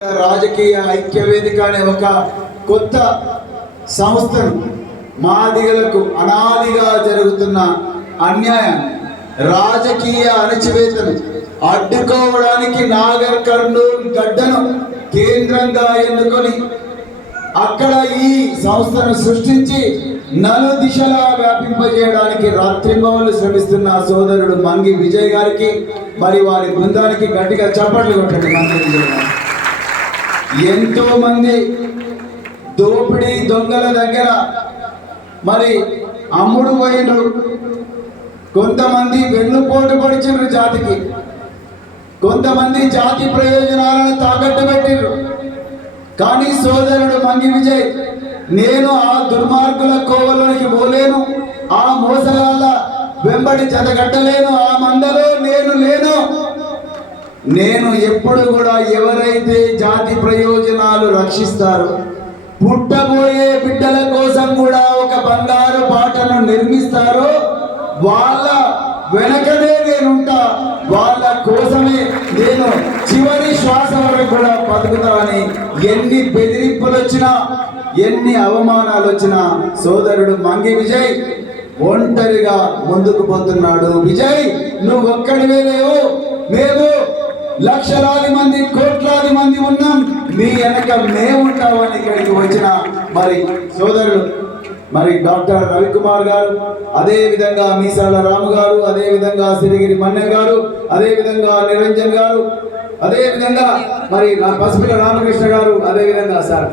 రాజకీయ ఐక్య వేదిక అనే ఒక కొత్త సంస్థను మాదిగలకు అనాదిగా జరుగుతున్న అన్యాయం రాజకీయ అణచివేతను అడ్డుకోవడానికి నాగర్ కర్నూల్ గడ్డను కేంద్రంగా ఎన్నుకొని అక్కడ ఈ సంస్థను సృష్టించి నలు దిశలా వ్యాపింపజేయడానికి రాత్రింబవలు శ్రమిస్తున్న సోదరుడు మంగి విజయ్ గారికి మరి వారి బృందానికి గట్టిగా చప్పట్లు కొట్టండి మంగి విజయ్ గారు. ఎంతో మంది దోపిడీ దొంగల దగ్గర మరి అమ్ముడు పోయినరు కొంతమంది వెన్నుపోటు పడిచిండ్రు జాతికి. కొంతమంది జాతి ప్రయోజనాలను తాకట్టు పెట్టిండ్రు కానీ సోదరుడు మంగి విజయ్ నేను ఆ దుర్మార్గుల కోవలోనికి పోలేను. ఆ మోసగాళ్ళ వెంబడి జతగట్టలేను ఆ మందలో నేను లేను. నేను ఎప్పుడు కూడా ఎవరైతే జాతి ప్రయోజనాలు రక్షిస్తారో పుట్టబోయే బిడ్డల కోసం కూడా ఒక బంగారు పాటను నిర్మిస్తారో వాళ్ళ వెనకనే నేనుంటా వాళ్ళ కోసమే నేను చివరి శ్వాస వరకు కూడా బతుకుతానని ఎన్ని బెదిరింపులు వచ్చినా ఎన్ని అవమానాలు వచ్చినా సోదరుడు మంగి విజయ్ ఒంటరిగా ముందుకు పోతున్నాడు. విజయ్ నువ్వు ఒక్కడివే లేవు. మేము లక్షలాది మంది కోట్లాది మంది ఉన్నాం. మీ వెనక మేముంటామని ఇక్కడికి వచ్చిన మరి సోదరుడు మరి డాక్టర్ రవికుమార్ గారు అదే విధంగా మీసాల రాము గారు అదే విధంగా సిరిగిరి మన్నె గారు అదే విధంగా నిరంజన్ గారు అదే విధంగా మరి నా పసిపిల్ల రామకృష్ణ గారు అదే విధంగా సార్.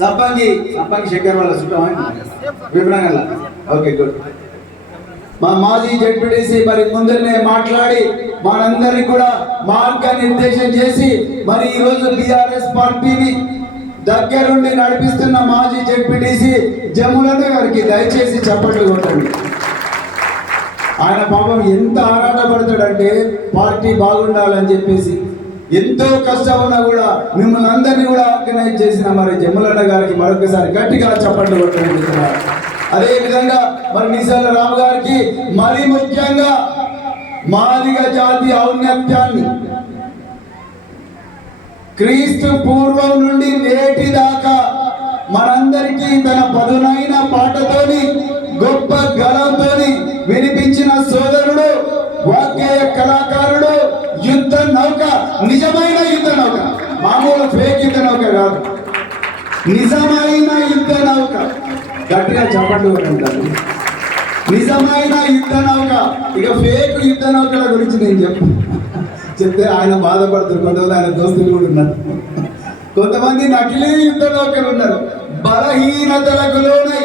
సప్పంగి సప్పంగి శంకర్ వాళ్ళ చుట్టం విభ్రంగల్లా ఓకే గుడ్. మా మాజీ జడ్పీటీసీ మరి ముందరనే మాట్లాడి మనందరినీ కూడా మార్గ నిర్దేశం చేసి మరి ఈ రోజు బిఆర్ఎస్ పార్టీని దగ్గరుండి నడిపిస్తున్న మాజీ జడ్పీటీసీ జములన్న గారికి దయచేసి చప్పట్లు కొట్టండి. ఆయన పాపం ఎంత ఆరాటపడతాడంటే పార్టీ బాగుండాలని చెప్పేసి ఎంతో కష్టం ఉన్నా కూడా మిమ్మల్ని అందరినీ కూడా ఆర్గనైజ్ చేసిన మరి జమ్ములన్న గారికి మరొకసారి గట్టిగా చప్పట్లు కొట్టండి అదే విధంగా మరి నిజాల రామ్ గారికి మరి ముఖ్యంగా మాదిగ జాతి ఔన్నత్యాన్ని క్రీస్తు పూర్వం నుండి నేటి దాకా మనందరికీ తన పదునైన పాటతోని గొప్ప మామూలు ఫేక్ యుద్ధ నౌక కాదు. నిజమైన యుద్ధ నౌక. గట్టిగా చెప్పండి అంటారు నిజమైన యుద్ధ నౌక. ఇక ఫేక్ యుద్ధ నౌకల గురించి నేను చెప్పు చెప్తే ఆయన బాధపడుతున్నారు కొంతమంది ఆయన దోస్తులు కూడా ఉన్నారు. కొంతమంది నకిలీ యుద్ధ నౌకలు ఉన్నారు. బలహీనతలకు లోనై